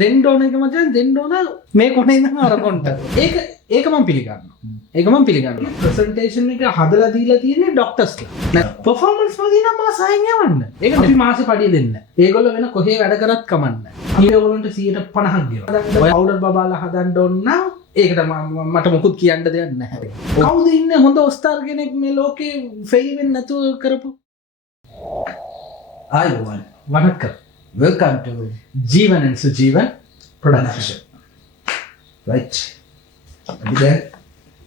දෙන්න ඕන එක මචං දෙන්න ඕන මේ කොනේ ඉඳන් අරකොන්ට. ඒක මම පිළිගන්නවා. ඒක මම පිළිගන්නවා. ප්‍රසන්ටේෂන් එක හදලා දීලා තියෙන්නේ ඩොක්ටර්ස්ලා. නෑ පර්ෆෝමන්ස් වලදී නම් මාසයෙන් යවන්න. ඒක අපි මාසෙ පඩිය දෙන්න. ඒගොල්ලෝ වෙන කොහේ වැඩ කරත් කමන්න. අපි ඒගොල්ලන්ට 150ක් ගෙවනවා. ඔය පවුඩර් බබාලා හදන්න ඕන නම් ඒකට මට මොකුත් කියන්න දෙයක් නැහැ. කවුද ඉන්නේ හොඳ ඔස්තාර් කෙනෙක් මේ ලෝකේ ෆෙයිල් වෙන්නේ නැතුව කරපු? ආයුබෝවන්. වණක්කම්. Welcome to Jeevan and Sujeevan production. Right. අපි දැන්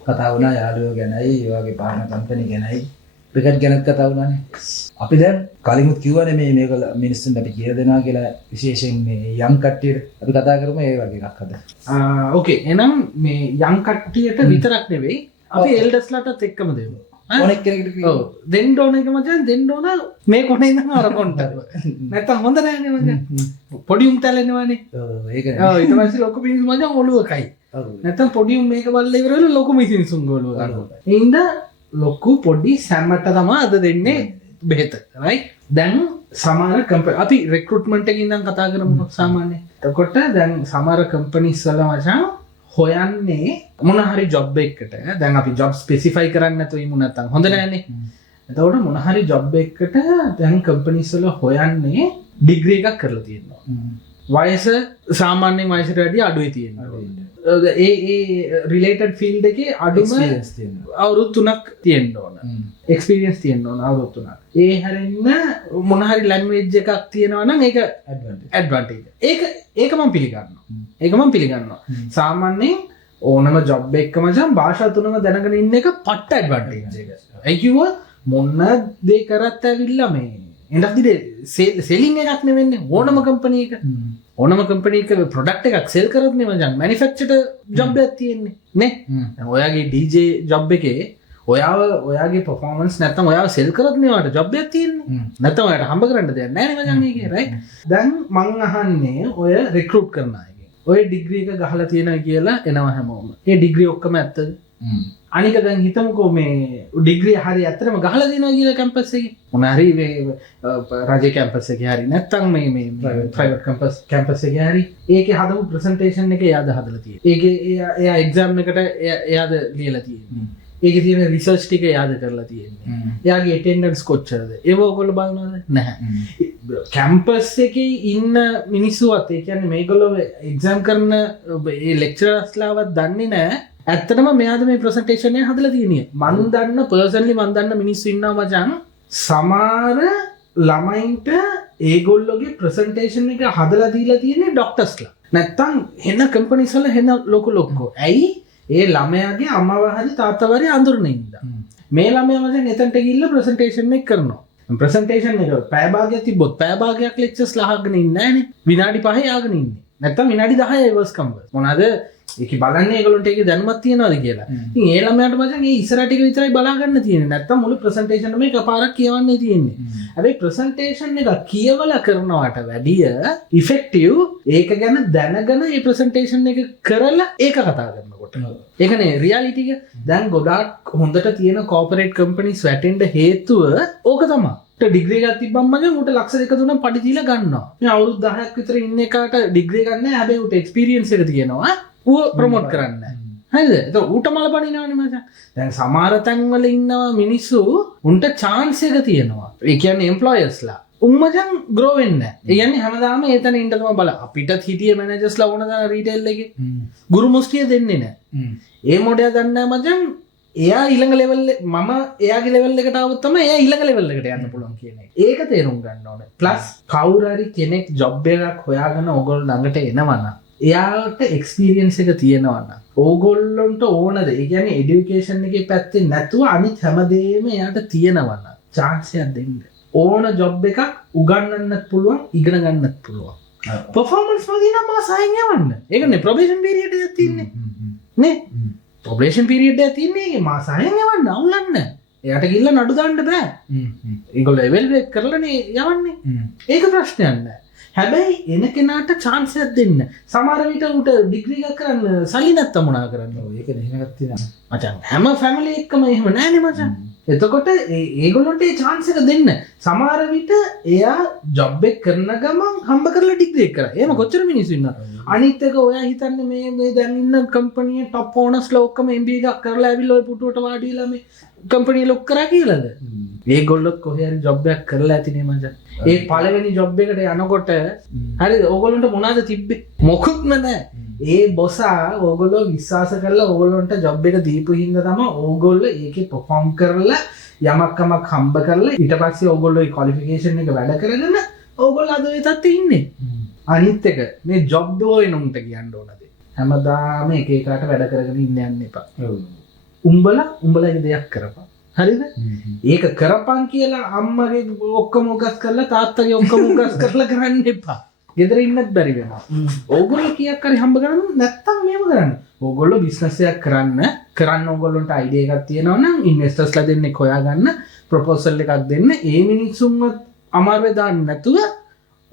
කතා වුණා යාළුවෝ ගැනයි, ඒ වගේ පාන කම්පැනි ගැනයි, ක්‍රිකට් ගැනත් කතා වුණානේ. අපි දැන් කලිමුත් කිව්වනේ මේගොල්ල මිනිස්සුන්ට අපි කියලා දෙනවා කියලා විශේෂයෙන් මේ යම් කට්ටියට අපි කතා කරමු ඒ වගේ එකක් අද. ඕකේ. එහෙනම් මේ යම් කට්ටියට විතරක් නෙවෙයි අපි එල්ඩර්ස්ලාටත් එක්කම දෙමු. ඕනෙක් කෙනෙකුට ඔව් දෙන්න ඕන එක මචං දෙන්න ඕන මේ කොනේ ඉඳන් අරකොන්ට. නැත්තම් හොඳ නෑනේ මචං. පොඩි උන් තැලෙනවානේ. ඔව් ඒකනේ. ඔව් ඊට පස්සේ ලොකු මිනිස්සු මචං ඔළුව කයි. ඔව්. නැත්තම් පොඩි උන් මේක බලලා ඉවරවල ලොකු මිනිස්සුන් ඔළුව ගන්නවා. ඒ හින්දා ලොකු පොඩි සැමට තමයි අද දෙන්නේ බෙහෙත. right? දැන් සමහර අපි රික්‍රූට්මන්ට් එකකින් ඉඳන් කතා කරමු සාමාන්‍යයෙන්. එතකොට දැන් සමහර කම්පැනිස් වල මචං හොයන්නේ මොන හරි ජොබ් එකකට. දැන් අපි ජොබ් ස්පෙસિෆයි කරන්නේ නැතුව ඉමු නැත්තම් හොඳ නෑනේ. එතකොට මොන හරි ජොබ් එකකට දැන් කම්පැනිස් වල හොයන්නේ ඩිග්‍රී එකක් කරලා තියෙනවා. වයස සාමාන්‍යයෙන් වයසට වැඩිය අඩුයි තියෙනවා. ඒ රිලේටඩ් ෆීල්ඩ් එකේ අඩුම අවුරුදු 3ක් තියෙන්න ඕන. එක්ස්පීරියන්ස් තියෙන්න ඕන අවුරුදු 3ක්. ඒ හැරෙන්න මොන හරි ලැන්ග්වේජ් එකක් තියෙනවා නම් ඒක ඇඩ්වාන්ටේජ්. ඒක මම පිළිගන්නවා. ඒක මම පිළිගන්නවා. සාමාන්‍යයෙන් ඕනම ජොබ් එකක මචං භාෂා තුනම දැනගෙන ඉන්න එක පට්ට ඇඩ්වාන්ටේජ් එක. ඒ කිව්වොත් මොන දේ කරත් ඇවිල්ලා මේ ඉන්ඩස්ට්‍රි සෙලින් එකක් නෙවෙන්නේ ඕනම කම්පැනි එක. ඕනම කම්පැනි එක ප්‍රොඩක්ට් එකක් සෙල් කරත් නේ මචං මැනුෆැක්චර්ඩ් ජොබ් එකක් තියෙන්නේ නේ. දැන් ඔයාගේ DJ ජොබ් එකේ ඔයාගේ පර්ෆෝමන්ස් නැත්තම් ඔයාව සෙල් කරත් නේ ඔයාට ජොබ් එකක් තියෙන්නේ. නැත්තම් ඔයාට හම්බ කරන්න දෙයක් නැහැ නේ මචං මේකේ රයිට්. දැන් මං අහන්නේ ඔය රික්‍රූට් කරන අයගෙන්. ඔය ඩිග්‍රී එක ගහලා තියෙනවා කියලා එනවා හැමෝම. ඒ ඩිග්‍රී ඔක්කොම ඇත්තද? අනික දැන් හිතමුකෝ මේ ඩිග්‍රී හරි ඇත්තටම ගහලා දෙනවා කියලා කැම්පස් එකේ. මොන හරි මේ රජේ කැම්පස් එකේ හරි නැත්තම් මේ ප්‍රයිවට් කැම්පස් එකේ හරි ඒකේ හදපු ප්‍රසන්ටේෂන් එක එයාද හදලා තියෙන්නේ. ඒකේ එයා එක්සෑම් එකට එයාද ලියලා තියෙන්නේ. ඒකේ තියෙන රිසර්ච් ටික එයාද කරලා තියෙන්නේ. එයාගේ ඇටෙන්ඩන්ස් කොච්චරද? ඒව ඔයගොල්ලෝ බලනවද? නැහැ. කැම්පස් එකේ ඉන්න මිනිස්සුවත් ඒ කියන්නේ මේගොල්ලෝ එක්සෑම් කරන ඒ ලෙක්චරර්ස්ලාවත් දන්නේ නැහැ. ඇත්තටම මෙයාද මේ ප්‍රසන්ටේෂන් එක හදලා තියෙන්නේ. මන් දන්න පර්සනලි මන් දන්න මිනිස්සු ඉන්නවා මචං. සමහර ළමයින්ට ඒගොල්ලෝගේ ප්‍රසන්ටේෂන් එක හදලා දීලා තියෙන්නේ ඩොක්ටර්ස්ලා. නැත්තම් හෙන කම්පැනිස් වල හෙන ලොකු. ඇයි? ඒ ළමයාගේ අම්මව හරි තාත්තව හරි අඳුරන ඉඳලා. මේ ළමයා මචං එතනට ගිහිල්ලා ප්‍රසන්ටේෂන් එක කරනවා. ප්‍රසන්ටේෂන් එක පැය භාගයක් තිබ්බොත් පැය භාගයක් ලෙක්චර්ස් ලහගෙන ඉන්නේ නැහනේ. විනාඩි 5 යාගෙන ඉන්නේ. නැත්තම් විනාඩි 10 වර්ස් කම්බර්. මොනවාද? ඒක බලන්නේ ඒගොල්ලන්ට ඒකේ දැනුමක් තියනවාද කියලා. ඉතින් ඒ ළමයාට මචං ඒ ඉස්සරහ ටික විතරයි බලා ගන්න තියෙන්නේ. නැත්තම් මුළු ප්‍රසන්ටේෂන් එකම එකපාරක් කියවන්නේ තියෙන්නේ. හැබැයි ප්‍රසන්ටේෂන් එක කියවලා කරනවට වැඩිය ඉෆෙක්ටිව් ඒක ගැන දැනගෙන මේ ප්‍රසන්ටේෂන් එක කරලා ඒක කතා කරනකොට. ඒකනේ රියැලිටි එක. දැන් ගොඩාක් හොඳට තියෙන කෝපරේට් කම්පැනිස් වැටෙන්න හේතුව ඕක තමයි. ඩිග්‍රී එකක් තිබ්බම මගේ උට ලක්ෂ 2-3 පඩි දීලා ගන්නවා. මේ අවුරුදු 10ක් විතර ඉන්න එකට ඩිග්‍රී ගන්න නැහැ. හැබැයි උට එක්ස්පීරියන්ස් එක තියෙනවා. ඌ ප්‍රොමෝට් කරන්න. හරිද? ඒක ඌට මල පනිනවනේ මචං. දැන් සමහර තැන්වල ඉන්නවා මිනිස්සු උන්ට chance එක තියෙනවා. ඒ කියන්නේ එම්ප්ලොයර්ස්ලා. උන් මචං grow වෙන්නේ නැහැ. ඒ කියන්නේ හැමදාම ඒතන ඉන්න තමයි බල. අපිටත් හිටියේ මැනේජර්ස්ලා ඕන දාන රීටේල් එකේ. ගුරු මුස්තිය දෙන්නේ නැහැ. ඒ මොඩයා දන්නේ මචං එයා ඊළඟ ලෙවල් මම එයාගේ ලෙවල් එකට ආවොත් තමයි එයා ඊළඟ ලෙවල් එකට යන්න පුළුවන් කියන එක. ඒක තේරුම් ගන්න ඕනේ. ප්ලස් කවුරු හරි කෙනෙක් ජොබ් එකක් හොයාගෙන ඕගොල්ලෝ ළඟට එනවනම් එයාට එක්ස්පීරියන්ස් එක තියෙනවා නම් ඕගොල්ලොන්ට ඕනද? ඒ කියන්නේ এডুকেෂන් එකේ පැත්තේ නැතුව අනිත් හැමදේම එයාට තියෙනවා නම් chance එකක් දෙන්න. ඕන ජොබ් එකක් උගන්වන්නත් පුළුවන්, ඉගෙන ගන්නත් පුළුවන්. performance වලින් නම් මාසයෙන් යවන්න. ඒකනේ probation period එකක් තියෙන්නේ. නේ? probation period එකක් තියෙන්නේ ඒකේ මාසයෙන් යවන්න අවුලන්න. එයාට ගිහිල්ලා නඩු දාන්න බෑ. ඒගොල්ලෝ evaluate කරලානේ යවන්නේ. ඒක ප්‍රශ්නයක් නෑ. හැබැයි එන කෙනාට chance එකක් දෙන්න. සමහර විට උට ඩිග්‍රී එකක් කරන්න සල්ලි නැත්තම් මොනා කරන්නේ? ඔව් ඒක නෙමෙයි තියෙනවා. මචං හැම ෆැමිලි එකම එහෙම නෑනේ මචං. එතකොට ඒගොල්ලොන්ට ඒ chance එක දෙන්න. සමහර විට එයා ජොබ් එක කරන ගමන් හම්බ කරලා ඩිග්‍රී එක කරා. එහෙම කොච්චර මිනිස්සු ඉන්නවද? අනිත් එක ඔයා හිතන්නේ මේ දැන් ඉන්න කම්පැනි টপ ඕනර්ස්ලා ඔක්කොම MBA එකක් කරලා ඇවිල්ලා ඔය පුටුවට වාඩි වෙලා මේ කම්පැනි ලොක් කරා කියලාද? ඒගොල්ලොත් කොහේ හරි ජොබ් එකක් කරලා ඇතිනේ මචං. ඒ පළවෙනි ජොබ් එකට යනකොට හරිද? ඕගොල්ලන්ට මොනවද තිබ්බේ? මොකුත්ම නැහැ. ඒ බොසා ඕගොල්ලෝ විශ්වාස කරලා ඕගොල්ලොන්ට ජොබ් එක දීපු හින්දා තමයි ඕගොල්ලෝ ඒකේ perform කරලා යමක්කමක් හම්බ කරලා ඊට පස්සේ ඕගොල්ලෝ ඒ qualification එක වැඩ කරගෙන ඕගොල්ලෝ අද ඔය තත්ත්වෙ ඉන්නේ. අනිත් එක මේ ජොබ් හොයනුන්ට කියන්න ඕනද? හැමදාම එක එකට වැඩ කරගෙන ඉන්න යන්න එපා. උඹලගේ දෙයක් කරපන්. හරිද? ඒක කරපන් කියලා අම්මගේ ඔක්කොම උගස් කරලා තාත්තගේ ඔක්කොම උගස් කරලා කරන්න එපා. ගෙදර ඉන්නත් බැරි වෙනවා. ඕගොල්ලෝ කීයක් හරි හම්බ කරගන්න නැත්තම් මේව කරන්න. ඕගොල්ලෝ බිස්නස් එකක් කරන්න ඕගොල්ලොන්ට අයිඩියා එකක් තියෙනවා නම් ඉන්වෙස්ටර්ස්ලා දෙන්නෙක් හොයාගන්න ප්‍රොපෝසල් එකක් දෙන්න. ඒ මිනිස්සුන්වත් අමාරුවේ දාන්න නැතුව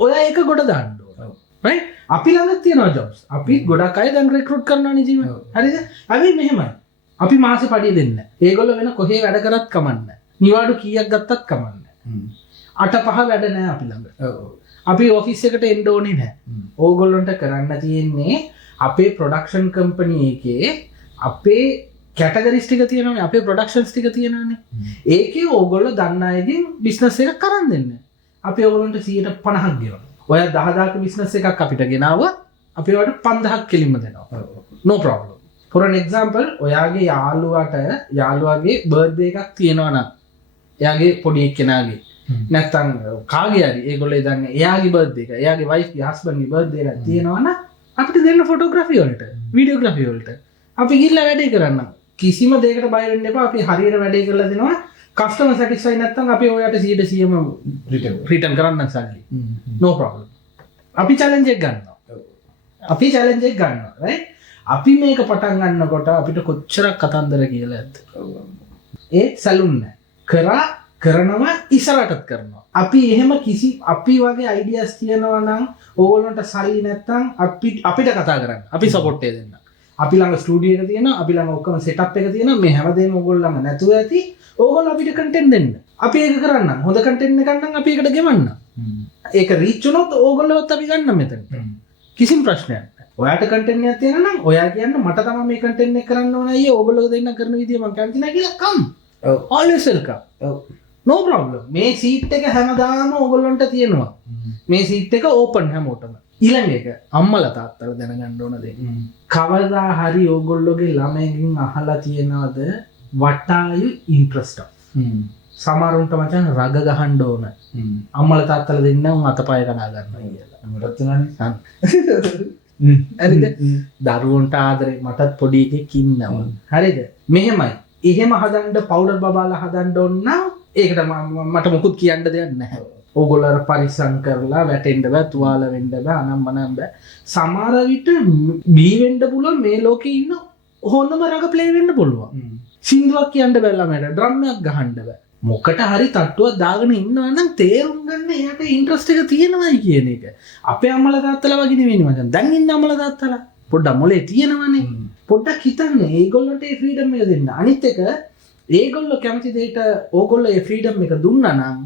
ඔයා ඒක ගොඩ දාන්න ඕන. right? අපි ළඟ තියෙනවා jobs. අපි ගොඩක් අය දැන් recruit කරනවානේ ජීවන. හරිද? අපි මෙහෙමයි. අපි මාසෙ පඩිය දෙන්න. ඒගොල්ලෝ වෙන කොහේ වැඩ කරත් කමන්නේ. නිවාඩු කීයක් ගත්තත් කමන්නේ. 8-5 වැඩ නැහැ අපි ළඟ. අපි ඔෆිස් එකට එන්න ඕනේ නැහැ. ඕගොල්ලන්ට කරන්න තියෙන්නේ අපේ ප්‍රොඩක්ෂන් කම්පැනි එකේ අපේ කැටගරිස් ටික තියෙනවානේ, අපේ ප්‍රොඩක්ෂන්ස් ටික තියෙනවානේ. ඒකේ ඕගොල්ලෝ දන්න අයගෙන් බිස්නස් එකක් කරන් දෙන්න. අපි ඕගොල්ලන්ට 50%ක් ගෙවනවා. ඔය 10000ක බිස්නස් එකක් අපිට ගෙනාවා අපි ඔයාලට 5000ක් කෙලින්ම දෙනවා. no problem. for an example ඔයාගේ යාළුවාගේ බර්ත්ඩේ එකක් තියෙනවා නම් එයාගේ පොඩි එක්කෙනාගේ නැත්තම් කාගේ හරි ඒගොල්ලෝ දන්නේ එයාගේ බර්ත්ඩේ එක එයාගේ වයිෆ් ගේ හස්බන්ඩ් ගේ බර්ත්ඩේ එකක් තියෙනවා නම් අපිට දෙන්න ෆොටෝග්‍රැෆි වලට වීඩියෝග්‍රැෆි වලට අපි ගිහිල්ලා වැඩේ කරන්න කිසිම දෙයකට බය වෙන්න එපා අපි හරියට වැඩේ කරලා දෙනවා කස්ටමර් සැටිස්ෆයි නැත්තම් අපි ඔයාට 100%ම රිටර්න් කරන්න සල්ලි no problem අපි චැලෙන්ජ් එක ගන්නවා right අපි මේක පටන් ගන්නකොට අපිට කොච්චරක් කතන්දර කියලා ඇත්ද ඒ සැලුන් කරනවා ඉස්සරහටත් කරනවා අපි එහෙම අපි වගේ අයිඩියාස් තියෙනවා නම් ඕගොල්ලන්ට සල්ලි නැත්තම් අපිට කතා කරන්න අපි සපෝට් එක දෙන්න අපි ළඟ ස්ටුඩියෝ එක තියෙනවා අපි ළඟ ඔක්කොම සෙටප් එක තියෙනවා මේ හැමදේම ඕගොල්ලෝ ළඟ නැතුව ඇති ඕගොල්ලෝ අපිට කන්ටෙන්ට් දෙන්න අපි ඒක කරන්න හොඳ කන්ටෙන්ට් එකක් නම් අපි ඒකට ගෙවන්න ඒක රීච් වුණොත් ඕගොල්ලෝවත් අපි ගන්න මෙතන කිසිම ප්‍රශ්නයක් නැහැ ඔයාට කන්ටෙන්ට් එකක් තියෙනවා නම් ඔයා කියන්න මට තමයි මේ කන්ටෙන්ට් එක කරන්න ඕන අයියේ ඕගොල්ලෝ දෙන්න කරන විදිය මම කැමති නැහැ කියලා come always welcome no problem මේ සීට් එක හැමදාම ඕගොල්ලන්ට තියෙනවා මේ සීට් එක ඕපන් හැමෝටම ඊළඟ එක අම්මලා තාත්තලා දැනගන්න ඕන දේ කවදා හරි ඕගොල්ලෝගේ ළමයින්ගෙන් අහලා තියෙනවද what are you interested සමහරුන්ට මචං රග ගහන්න ඕන අම්මලා තාත්තලා දෙන්න උන් අතපය කඩා ගන්නවා කියලා මටත් උනානේ හරිද දරුවන්ට ආදරේ මටත් පොඩි එකෙක් ඉන්නවා හරිද මෙහෙමයි එහෙම හදන්න පවුඩර් බබාලා හදන්න ඕන නම් ඒකට මට මොකුත් කියන්න දෙයක් නැහැ. ඕගොල්ලෝ පරිස්සම් කරලා වැටෙන්න බෑ, තුවාල වෙන්න බෑ, අනම්මනම් බෑ. සමහර විට බී වෙන්න පුළුවන් මේ ලෝකේ ඉන්න හොඳම රග ප්ලේ වෙන්න පුළුවන්. සින්දුවක් කියන්න බෑ ළමයට, ඩ්‍රම් එකක් ගහන්න බෑ. මොකට හරි තට්ටුවක් දාගෙන ඉන්නවා නම් තේරුම් ගන්න එයාට ඉන්ට්‍රස්ට් එක තියෙනවයි කියන එක. අපේ අම්මලා තාත්තලා වගේ නෙවෙයි මචං. දැන් ඉන්න අම්මලා තාත්තලා පොඩ්ඩක් මොලේ තියෙනවනේ. පොඩ්ඩක් හිතන්න ඒගොල්ලන්ට ඒ ෆ්‍රීඩම් එක දෙන්න. අනිත් එක ඒගොල්ලෝ කැමති දෙයට ඕගොල්ලෝ ඒ ෆ්‍රීඩම් එක දුන්නා නම්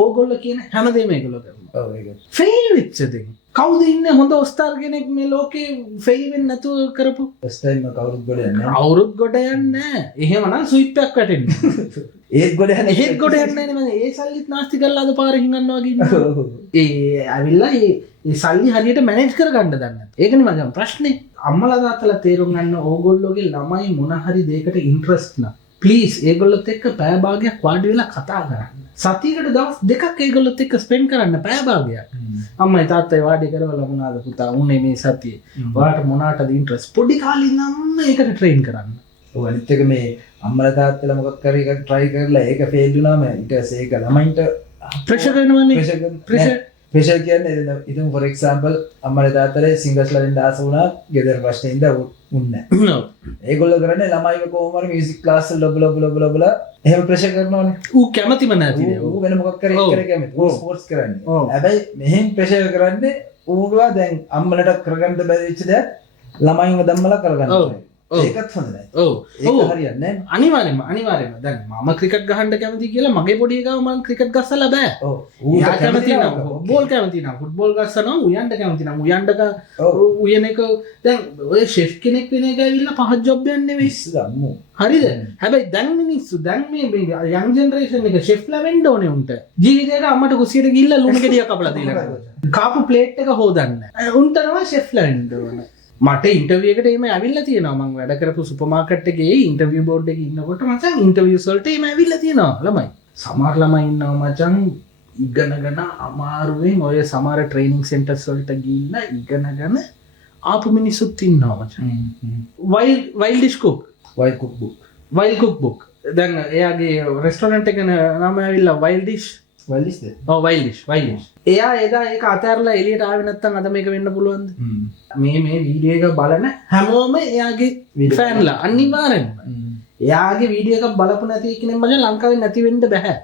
ඕගොල්ලෝ කියන හැමදේම ඒගොල්ලෝ කරනවා. ඔව් ඒක. ෆේල් වෙච්ච දේ. කවුද ඉන්නේ හොඳ ඔස්තාර් කෙනෙක් මේ ලෝකේ ෆේල් වෙන්නේ නැතුව කරපු? ෆස්ට් ටයිම් කවුරුත් ගොඩ යන්නේ නැහැ. කවුරුත් ගොඩ යන්නේ නැහැ. එහෙමනම් ස්විප් එකක් වැටෙන්නේ. ඒත් ගොඩ යන්නේ. ඒත් ගොඩ යන්නේ නැහැ නේ. ඒ සල්ලිත් නාස්ති කරලා අද පාරේ හිඟන්නවා වගේ ඉන්නවා. ඒ ඇවිල්ලා ඒ සල්ලි හරියට මැනේජ් කරගන්න දන්නේ නැහැ. ඒකනේ මගේ ප්‍රශ්නේ. අම්මලා තාත්තලා තේරුම් ගන්න ඕගොල්ලෝගේ ළමයි මොන හරි දෙයකට ඉන්ට්‍රස්ට් නම් ප්ලීස් ඒගොල්ලොත් එක්ක පැය භාගයක් වාඩි වෙලා කතා කරන්න. සතියකට දවස් දෙකක් ඒගොල්ලොත් එක්ක ස්පෙන්ඩ් කරන්න පැය භාගයක්. අම්මයි තාත්තයි වාඩි කරවලා මොනවාද පුතා උනේ මේ සතියේ. ඔයාලට මොනකටද ඉන්ට්‍රස්ට් පොඩි කාලේ ඉඳන්ම ඒකට ට්‍රේන් කරන්න. ඔය අනිත් එක මේ අම්මලා තාත්තලා මොකක් කරේ එකක් try කරලා ඒක ෆේල් වුණාම ඊට පස්සේ ඒක ළමයින්ට ප්‍රෙෂර් වෙනවනේ. ප්‍රෙෂර් කියන්නේ ඉතින් for example අම්මලා තාත්තලා සිංගර්ස්ලා දෙන්න ආස වුණා ගෙදර ප්‍රශ්නේ ඉඳ උන්නේ නැහැ. ඒගොල්ලෝ කරන්නේ ළමයිව කොහොම හරි මියුසික් ක්ලාස් වල බල එහෙම ප්‍රෙෂර් කරනවානේ. ඌ කැමතිම නැතිනේ. ඌ වෙන මොකක් කරේ කැමති. ඌ ස්පෝර්ට්ස් කරන්නේ. හැබැයි මෙහෙන් ප්‍රෙෂර් කරන්නේ ඌවා දැන් අම්මලට කරගන්න බැරි වෙච්ච දේ ළමයින්ව ධම්මලා කරගන්නවා. ඒකත් හොඳ නැහැ. ඔව් ඒක හරියන්නේ නැහැ. අනිවාර්යෙන්ම දැන් මම ක්‍රිකට් ගහන්න කැමති කියලා මගේ පොඩි එකව මම ක්‍රිකට් ගස්සලා බෑ. ඔව්. ඌ කැමති නම් ෆුට්බෝල් කැමති නම් ෆුට්බෝල් ගස්සනවා, උයන්ඩ කැමති නම් උයන්ඩක උයන එක. දැන් ඔය ෂෙෆ් කෙනෙක් වෙන එක ඇවිල්ලා පහත් ජොබ් එකක් නෙවෙයි. ගම්මු. හරිද? හැබැයි දැන් මිනිස්සු දැන් මේ යන් ජෙනරේෂන් එක ෂෙෆ්ලා වෙන්න ඕනේ උන්ට. ජීවිතේට අම්මට කුස්සියට ගිහිල්ලා ලුණු ගෙඩියක් කපලා දීලා කාපු ප්ලේට් එක හොදන්න. උන්ට තමයි ෂෙෆ්ලා වෙන්න ඕනේ. මට ඉන්ටර්වියු එකට එimhe ඇවිල්ලා තියෙනවා. මම වැඩ කරපු සුපර් මාකට් එකේ ඉන්ටර්වියු බෝඩ් එකේ ඉන්නකොට මචං ඉන්ටර්වියුස් වලට එimhe ඇවිල්ලා තියෙනවා ළමයි. සමහර ළමයි ඉන්නවා මචං ඉගෙනගෙන අමාරුවෙන් ඔය සමහර ට්‍රේනින් සෙන්ටර්ස් වලට ගිහිල්ලා ඉගෙනගෙන ආපු මිනිස්සුත් ඉන්නවා මචං. Wild cook wild cook book. දැන් එයාගේ රෙස්ටෝරන්ට් එක නම ඇවිල්ලා වයිල්ඩිෂ් වයිල්ඩිෂ්. එයා එදා ඒක අතහැරලා එළියට ආවේ නැත්නම් අද මේක වෙන්න පුළුවන්ද? මේ වීඩියෝ එක බලන හැමෝම එයාගේ ෆෑන්ලා අනිවාර්යෙන්ම. එයාගේ වීඩියෝ එකක් බලපු නැති කෙනෙක් මචං ලංකාවේ නැති වෙන්න බෑ.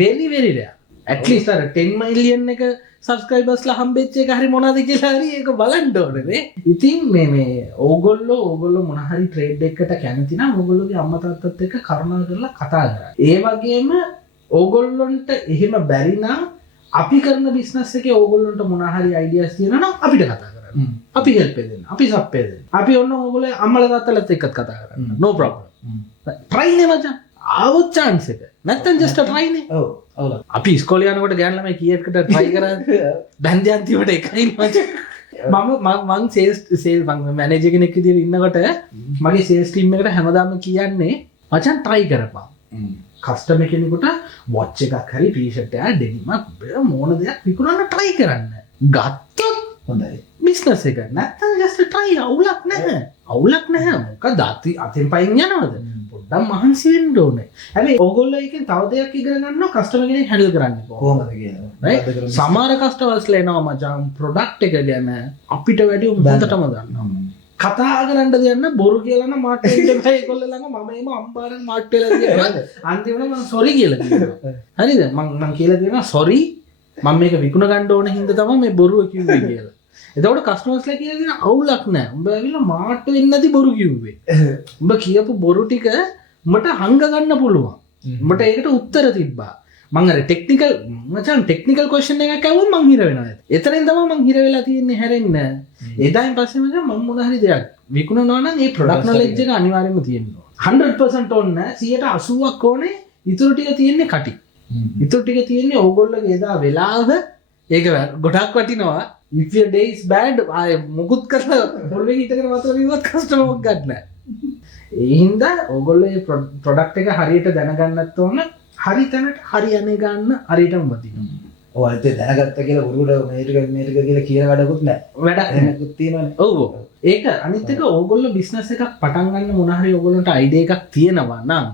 very rare. at least අර 10 million එක සබස්ක්‍රයිබර්ස්ලා හම්බෙච්ච එක හරි මොනවද කියලා හරි ඒක බලන්න ඕනේ නේ. ඉතින් මේ ඕගොල්ලෝ මොන හරි ට්‍රේඩ් එකකට කැමති නම් ඕගොල්ලෝගේ අම්මා තාත්තත් එක්ක කරුණා කරලා කතා කරන්න. ඒ වගේම ඕගොල්ලොන්ට එහෙම බැරි නම් අපි කරන බිස්නස් එකේ ඕගොල්ලොන්ට මොන හරි අයිඩියාස් තියෙනවා නම් අපිට කතා කරන්න. අපි හෙල්ප් දෙන්න. අපි සප්පේ දෙන්න. අපි ඔන්න ඕගොල්ලෝ අම්මලා තාත්තලාත් එක්කත් කතා කරන්න. no problem. try නේ මචං. ආවොත් chance එක. නැත්තම් just try නේ. ඔව්. ඔව්. අපි ඉස්කෝලේ යනකොට ගෑන් ළමයි කීයකට try කරාද? බැන්දේ අන්තිමට එකයි මචං. මම සේල්ස් මම මැනේජර් කෙනෙක් විදිහට ඉන්නකොට මගේ සේල්ස් ටීම් එකට හැමදාම කියන්නේ මචං try කරපන්. කස්ටම කෙනෙකුට වොච් එකක් හරි ටී-ෂර්ට් එකක් ඩෙනිමක් මොන දෙයක් විකුණන්න try කරන්න. ගත්තොත් හොඳයි. බිස්නස් එක. නැත්තම් just try. අවුලක් නැහැ. මොකද අතින් පයින් යනවද? පොඩ්ඩක් මහන්සි වෙන්න ඕනේ. හැබැයි ඕගොල්ලෝ එකෙන් තව දෙයක් ඉගෙන ගන්නවා කස්ටමර් කෙනෙක් හැන්ඩල් කරන්න කොහොමද කියලා. සමහර කස්ටමර්ස්ලා එනවා මචං ප්‍රොඩක්ට් එක ගැන අපිට වැඩි හොඳටම දන්නවා. කතා කරන්න දෙන්න බොරු කියලා නම් මාට් එකට බෑ. ඒගොල්ලෝ ළඟ මම එම අම්බාරෙන් මාට් වෙලා කියලා අන්තිමට මම සෝරි කියලා කියනවා. හරිද? මම කියලා දෙනවා සෝරි මම මේක විකුණ ගන්න ඕන හින්දා තමයි මේ බොරුව කිව්වේ කියලා. එතකොට කස්ටමර්ස්ලා කියලා දෙන අවුලක් නැහැ. උඹ ඇවිල්ලා මාට් වෙන්නේ නැති බොරු කිව්වේ. උඹ කියපු බොරු ටික උඹට හංග ගන්න පුළුවන්. උඹට ඒකට උත්තර තිබ්බා. මං අර ටෙක්නිකල් ක්වෙස්චන් එකක් ඇහුවොත් මං හිර වෙනවා. එතනින් තමයි මං හිර වෙලා තියෙන්නේ හැරෙන්න. එදායින් පස්සේ මම මොන හරි දෙයක් විකුණනවා නම් ඒ ප්‍රොඩක්ට් නොලෙජ් එක අනිවාර්යයෙන්ම තියෙන්න ඕන. 100% ඕන නැහැ. 180ක් ඕනේ. ඉතුරු ටික තියෙන්නේ කටි. ඉතුරු ටික තියෙන්නේ ඕගොල්ලෝගේ එදා වෙලාව. ඒක ගොඩක් වටිනවා. if your day is bad ආය මුකුත් කරලා පොල්වේ හිටගෙන වතුර බිව්වත් කස්ටමර් ගන්න නැහැ. ඒ හින්දා ඕගොල්ලෝ මේ ප්‍රොඩක්ට් එක හරියට දැනගන්නත් ඕන. හරි තැනට හරි යන්නේ ගන්න හරියටම වදිනවා. ඔව් අනිත් දැනගත්ත කියලා උරුඩ මේක කියලා කියන වැඩකුත් නැහැ. වැඩක් තියෙනවනේ. ඔව්. ඒක අනිත් එක ඕගොල්ලෝ බිස්නස් එකක් පටන් ගන්න මොන හරි ඕගොල්ලන්ට අයිඩියා එකක් තියෙනවා නම්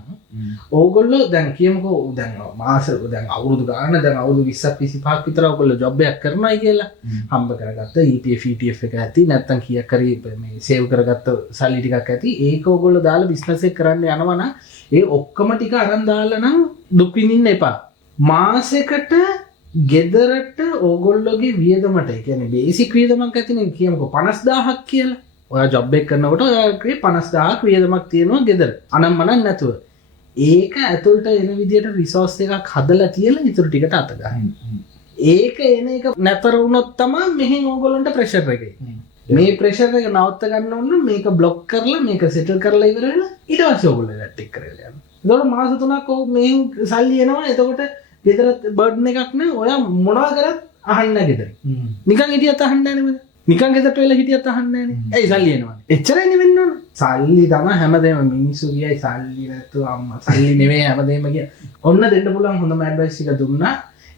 ඕගොල්ලෝ දැන් කියමුකෝ දැන් මාස දැන් අවුරුදු ගාන දැන් අවුරුදු 20ක් 25ක් විතර ඕගොල්ලෝ ජොබ් එකක් කරනවා කියලා හම්බ කරගත්ත EPF ETF එක ඇති නැත්තම් කීයක් හරි මේ සේව් කරගත්ත සල්ලි ටිකක් ඇති ඒක ඕගොල්ලෝ දාලා බිස්නස් එක කරන්න යනවා නම් ඒ ඔක්කොම ටික අරන් දාලා නම් දුක් විඳින්න එපා. මාසෙකට ගෙදරට ඕගොල්ලෝගේ වියදමට ඒ කියන්නේ බේසික් වියදමක් ඇතිනේ කියමුකෝ 50000ක් කියලා. ඔයා ජොබ් එක කරනකොට ඔයාගේ 50000ක් වියදමක් තියෙනවා ගෙදර. අනම්මනම් නැතුව. ඒක ඇතුළට එන විදියට රිසෝස් එකක් හදලා තියලා ඉතුරු ටිකට අත ගන්න. ඒක එන එක නැතර වුණොත් තමයි මෙහෙන් ඕගොල්ලන්ට ප්‍රෙෂර් එක එන්නේ. මේ ප්‍රෙෂර් එක නවත්ත ගන්න ඕන මේක බ්ලොක් කරලා මේක සෙටල් කරලා ඉවර වෙලා ඊට පස්සේ ඕගොල්ලෝ ඒකට ටික කරගෙන යනවා. ඒතකොට මාස 3ක් ඔය මෙහෙන් සල්ලි එනවා. එතකොට ගෙදර බර්ඩන් එකක් නෑ. ඔයා මොනවා කරත් අහන්න නෑ ගෙදර. නිකන් හිටියත් අහන්න නෑනේ මම. නිකන් ගෙදරට වෙලා හිටියත් අහන්න නෑනේ. ඇයි සල්ලි එනවනේ. එච්චරයිනේ වෙන්න ඕන. සල්ලි තමයි හැමදේම මිනිස්සු කියයි සල්ලි නැතුව අම්මා සල්ලි නෙමෙයි හැමදේම කිය. ඔන්න දෙන්න පුළුවන් හොඳම ඇඩ්වයිස් එක දුන්නා.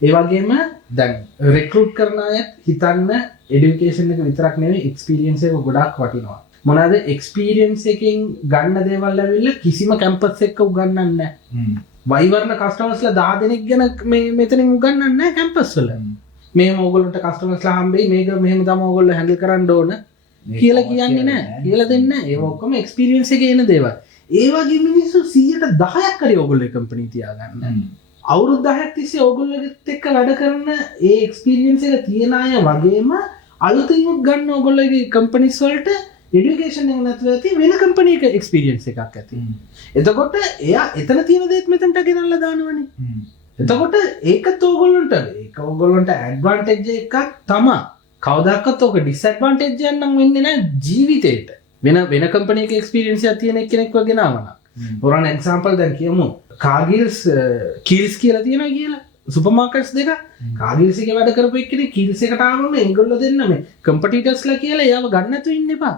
ඒ වගේම දැන් රික්‍රූට් කරන අය හිතන්න এডুকেෂන් එක විතරක් නෙවෙයි එක්ස්පීරියන්ස් එක ගොඩක් වටිනවා. මොනවාද එක්ස්පීරියන්ස් එකෙන් ගන්න දේවල් ඇවිල්ලා කිසිම කැම්පස් එකක උගන්වන්නේ නැහැ. වයිවර්ණ කස්ටමර්ස්ලා 10 දෙනෙක් ගැන මේ මෙතනින් උගන්වන්නේ නැහැ කැම්පස් වල. මෙහෙම ඕගොල්ලන්ට කස්ටමර්ස්ලා හම්බෙයි මේක මෙහෙම තමයි ඕගොල්ලෝ හැන්ඩල් කරන්න ඕන කියලා කියන්නේ නැහැ. කියලා දෙන්නේ නැහැ. ඒක ඔක්කොම එක්ස්පීරියන්ස් එකේ එන දේවල්. ඒ වගේ මිනිස්සු 10%ක් හරි ඕගොල්ලෝ කම්පැනි තියාගන්න. අවුරුදු 10ක් තිස්සේ ඕගොල්ලෝගෙත් එක්ක වැඩ කරන ඒ එක්ස්පීරියන්ස් එක තියන අය වගේම අලුතින් උත් ගන්න ඕගොල්ලෝගේ කම්පැනිස් වලට එඩියුකේෂන් එක නැතුව ඇති වෙන කම්පැනි එක එක්ස්පීරියන්ස් එකක් ඇති. එතකොට එයා එතන තියෙන දේත් මෙතනට ගෙනල්ලා දානවනේ. එතකොට ඒකත් ඕගොල්ලොන්ට ඇඩ්වාන්ටේජ් එකක් තමා. කවදාකවත් ඕක ඩිස්ඇඩ්වාන්ටේජ් එකක් නම් වෙන්නේ නැහැ ජීවිතේට. වෙන කම්පැනි එකක එක්ස්පීරියන්ස් එකක් තියෙන කෙනෙක්ව ගෙනාවනම්. for an example දැන් කියමු කාගිල්ස් කීල්ස් කියලා තියෙනවා කියලා. සුපර්මාකට්ස් දෙක කාගිල්ස් එකේ වැඩ කරපු එක්කෙනෙක් කීල්ස් එකට ආවම ඒගොල්ලෝ දෙන්න මේ කම්පිටිටර්ස්ලා කියලා එයාව ගන්න නැතුව ඉන්න එපා.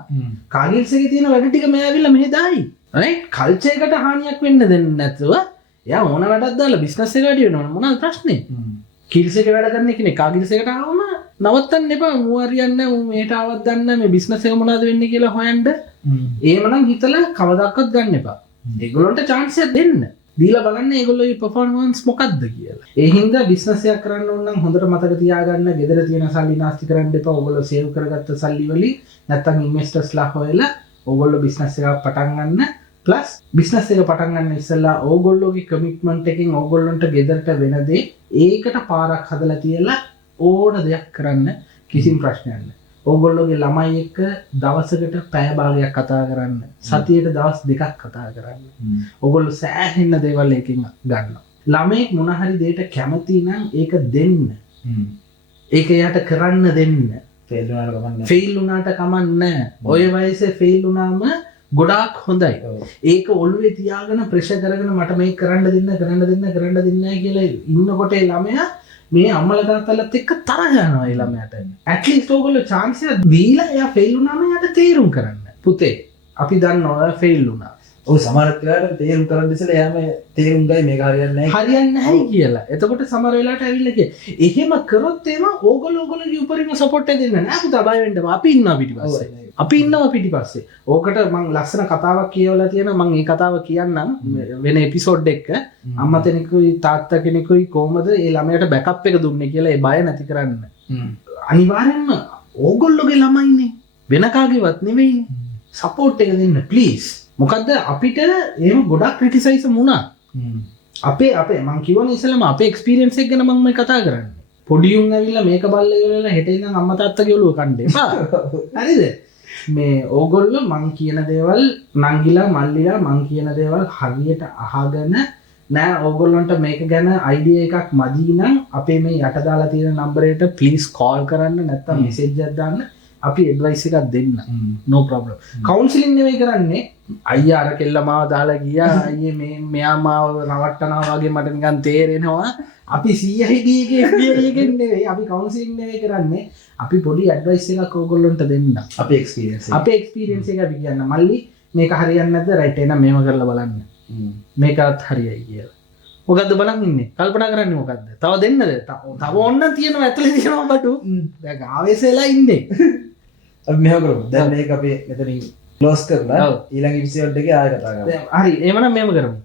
කාගිල්ස් එකේ තියෙන වැඩ ටික මෙයා ඇවිල්ලා මෙහෙ දායි. රයිට් කල්චර් එකට හානියක් වෙන්න දෙන්නේ නැතුව එයා ඕන වැඩක් දාලා බිස්නස් එක වැඩි වෙනවනේ මොනවද ප්‍රශ්නේ? කීල්ස් එකේ වැඩ කරන කෙනෙක් කාගිල්ස් එකට ආවම නවත්තන්න එපා. මූ හරියන්නේ නැහැ. මූ මෙහෙට ආවත් දන්නේ නැහැ. මේ බිස්නස් එක මොනවද වෙන්නේ කියලා හොයන්න. එහෙමනම් හිතලා කවදාවත් ගන්න එපා. ඒගොල්ලොන්ට chance එකක් දෙන්න. දීලා බලන්න ඒගොල්ලෝගේ performance මොකක්ද කියලා. ඒ හින්දා බිස්නස් එකක් කරන්න ඕන නම් හොඳට මතක තියාගන්න ගෙදර තියෙන සල්ලි නාස්ති කරන්න එපා. ඕගොල්ලෝ සේව් කරගත්ත සල්ලි වලින් නැත්තම් ඉන්වෙස්ටර්ස්ලා හොයලා ඕගොල්ලෝ බිස්නස් එකක් පටන් ගන්න. ප්ලස් බිස්නස් එක පටන් ගන්න ඉස්සෙල්ලා ඕගොල්ලෝගේ කමිට්මන්ට් එකෙන් ඕගොල්ලොන්ට ගෙදරට වෙන දේ ඒකට පාරක් හදලා තියලා ඕන දෙයක් කරන්න කිසිම ප්‍රශ්නයක් නැහැ. ඕගොල්ලෝගේ ළමයි එක්ක දවසකට පැය භාගයක් කතා කරන්න. සතියේට දවස් දෙකක් කතා කරන්න. ඕගොල්ලෝ සෑහෙන්න දේවල් එකකින් ගන්නවා. ළමයෙක් මොන හරි දෙයකට කැමති නම් ඒක දෙන්න. ඒක එයාට කරන්න දෙන්න. ෆේල් වුණාට කමන්නේ. ඔය වයසේ ෆේල් වුණාම ගොඩාක් හොඳයි. ඒක ඔළුවේ තියාගෙන ප්‍රෙෂර් කරගෙන මට මේක කරන්න දෙන්න කියලා ඉන්නකොට ඒ ළමයා මේ අම්මලා තාත්තලාත් එක්ක තරහ යනවා ඒ ළමයාට. at least ඕගොල්ලෝ chance එක දීලා එයා ෆේල් වුණාම එයාට තේරුම් කරන්න. පුතේ අපි දන්නවා ඔයා ෆේල් වුණා. ඔය සමහර වෙලාවට තේරුම් කරන් ඉස්සෙල්ලා එයාම තේරුම් ගයි මේක හරියන්නේ නැහැ කියලා. එතකොට සමහර වෙලාවට ඇවිල්ලා කිය. එහෙම කරොත් එම ඕගොල්ලෝගේ උපරිම සපෝට් එක දෙන්න නෑ පුතා බය වෙන්න එපා. අපි ඉන්නවා පිටිපස්සේ. ඕකට මං ලස්සන කතාවක් කියවලා තියෙනවා. මං ඒ කතාව කියන්නම් වෙන එපිසෝඩ් එකක. අම්මා කෙනෙකුයි තාත්තා කෙනෙකුයි කොහමද ඒ ළමයට බෑකප් එක දුන්නේ කියලා ඒ බය නැති කරන්න. අනිවාර්යෙන්ම ඕගොල්ලෝගේ ළමයිනේ. වෙන කාගේවත් නෙවෙයි. සපෝට් එක දෙන්න ප්ලීස්. මොකද අපිට එහෙම ගොඩක් ක්‍රිටිසයිස් වුණා. අපේ මං කියවන ඉස්සෙල්ලාම අපේ එක්ස්පීරියන්ස් එක ගැන මම මේ කතා කරන්නේ. පොඩි උන් ඇවිල්ලා මේක බල්ලා ඉවරලා හෙට ඉඳන් අම්මා තාත්තගේ ඔළුව කන්න එපා. හරිද? මේ ඕගොල්ලෝ මං කියන දේවල් නංගිලා මල්ලිලා මං කියන දේවල් හරියට අහගෙන නෑ ඕගොල්ලොන්ට මේක ගැන අයිඩියා එකක් මදි නම් අපේ මේ යට දාලා තියෙන නම්බරයට ප්ලීස් කෝල් කරන්න නැත්නම් මෙසේජ් එකක් දාන්න. අපි ඇඩ්වයිස් එකක් දෙන්න. no problem. කවුන්සලින් නෙවෙයි කරන්නේ. අයියා අර කෙල්ල මාව දාලා ගියා. අයියේ මෙයා මාව රවට්ටනවා වගේ මට නිකන් තේරෙනවා. අපි CID එකේ FBI එකෙන් නෙවෙයි. අපි කවුන්සලින් නෙවෙයි කරන්නේ. අපි පොඩි ඇඩ්වයිස් එකක් ඕගොල්ලොන්ට දෙන්න. අපේ එක්ස්පීරියන්ස් එක අපි කියන්න. මල්ලි මේක හරියන්නේ නැද්ද? රයිට් එහෙනම් මේව කරලා බලන්න. මේකත් හරියයි කියලා. මොකද්ද බලන් ඉන්නේ? කල්පනා කරන්නේ මොකද්ද? තව දෙන්නද? තව ඕන්න තියෙනවා ඇතුලේ තියෙනවා බටු. දැන් ආවේසෙලා ඉන්නේ. අපි මෙහෙම කරමු. දැන් මේක අපි මෙතනින් ක්ලෝස් කරලා ඊළඟ එපිසෝඩ් එකේ ආයෙ කතා කරමු. හරි. එහෙමනම් මෙහෙම කරමු.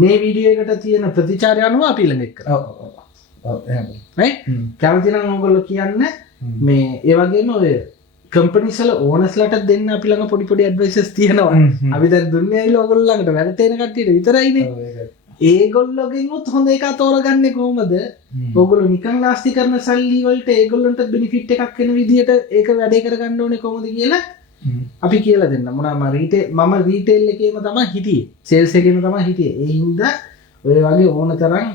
මේ වීඩියෝ එකට තියෙන ප්‍රතිචාරය අනුව අපි ඊළඟ එක කරමු. ඔව් එහෙම. රයිට්? කැමති නම් ඕගොල්ලෝ කියන්න මේ ඒ වගේම ඔය කම්පැනිස් වල ඕනර්ස්ලාට දෙන්න අපි ළඟ පොඩි ඇඩ්වයිසස් තියෙනවා. අපි දැන් දුන්නේ අයිල ඕගොල්ලෝ ළඟට වැඩ තේන කට්ටියට විතරයිනේ. ඒගොල්ලොගෙන්වත් හොඳ එක තෝරගන්නේ කොහොමද? ඕගොල්ලෝ නිකන් නාස්ති කරන සල්ලි වලට ඒගොල්ලන්ට බෙනිෆිට් එකක් වෙන විදිහට ඒක වැඩේ කරගන්න ඕනේ කොහොමද කියලා අපි කියලා දෙන්න. මම රීටේල් එකේම තමයි හිටියේ. සේල්ස් එකේම තමයි හිටියේ. ඒ හින්දා ඔය වගේ ඕන තරම්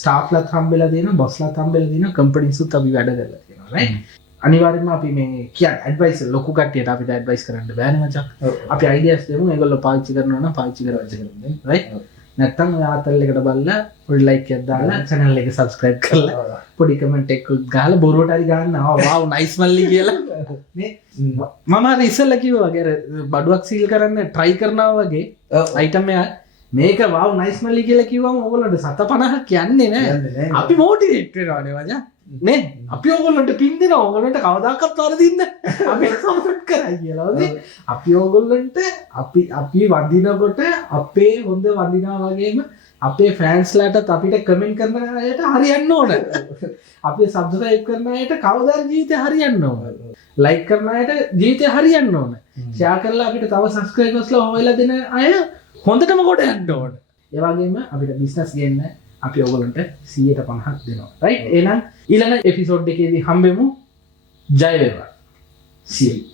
ස්ටාෆ්ලාත් හම්බෙලා දෙනවා, බොස්ලාත් හම්බෙලා දෙනවා, කම්පැනිස්ුත් අපි වැඩ කරලා තියෙනවා. රයිට්? අනිවාර්යෙන්ම අපි මේ කියන්නේ ඇඩ්වයිස් ලොකු කට්ටියට අපිට ඇඩ්වයිස් කරන්න බෑනේ මචං. අපි අයිඩියාස් දෙමු. ඒගොල්ලෝ පාවිච්චි කරනවා නම් පාවිච්චි කරන්න. රයිට්? නැත්තම් ඔය ආතල් එකට බලලා පොඩි ලයික් එකක් දාලා channel එක subscribe කරලා පොඩි comment එකක් ගහලා බොරුවට හරි ගන්න. wow nice මල්ලි කියලා. මේ මම අර ඉස්සෙල්ලා කිව්වා වගේ අර බඩුවක් සීල් කරන්න try කරනවා වගේ item එක මේක wow nice මල්ලි කියලා කිව්වම ඕගොල්ලන්ට 750ක් කියන්නේ නැහැ. අපි motivate වෙනවානේ මචං. නේ අපි ඕගොල්ලන්ට පින් දෙනවා. ඕගොල්ලන්ට කවදාකවත් වරදින්න අපි සපෝට් කරයි කියලා. හොඳේ. අපි ඕගොල්ලන්ට අපි වඳිනකොට අපේ හොඳ වඳිනවා වගේම අපේ ෆෑන්ස්ලාටත් අපිට කමෙන්ට් කරන අයට හරියන්න ඕන. අපි සබ්ස්ක්‍රයිබ් කරන අයට කවදා ජීවිතේ හරියන්න ඕන. ලයික් කරන අයට ජීවිතේ හරියන්න ඕන. ෂෙයා කරලා අපිට තව සබ්ස්ක්‍රයිබර්ස්ලා හොයලා දෙන අය හොඳටම කොට යන්න ඕන. ඒ වගේම අපිට බිස්නස් ගේන්න අපි ඔයගොල්ලන්ට 150ක් දෙනවා. රයිට්? එහෙනම් ඊළඟ එපිසෝඩ් එකේදී හම්බෙමු. ජය වේවා. See you.